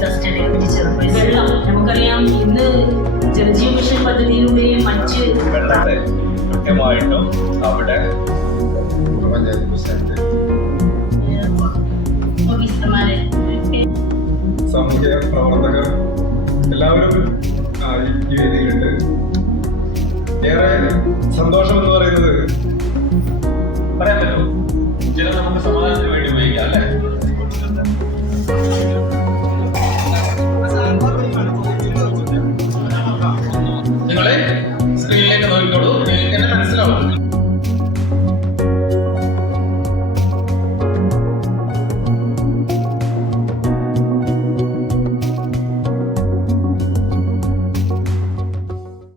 Sustainability ചെറുപ്പ വെള്ളം നമുക്കറിയാം ഇന്ന് ജലജീവ മിഷൻ പദ്ധതിയിലൂടെയും മറ്റ് വെള്ളത്തെ കൃത്യമായിട്ടും അവിടെ ഓഫീസർമാരെ സാമൂഹ്യ പ്രവർത്തകർ എല്ലാവരും ഈ വേദിയിലുണ്ട്. ഏറെ സന്തോഷം എന്ന് പറയുന്നത്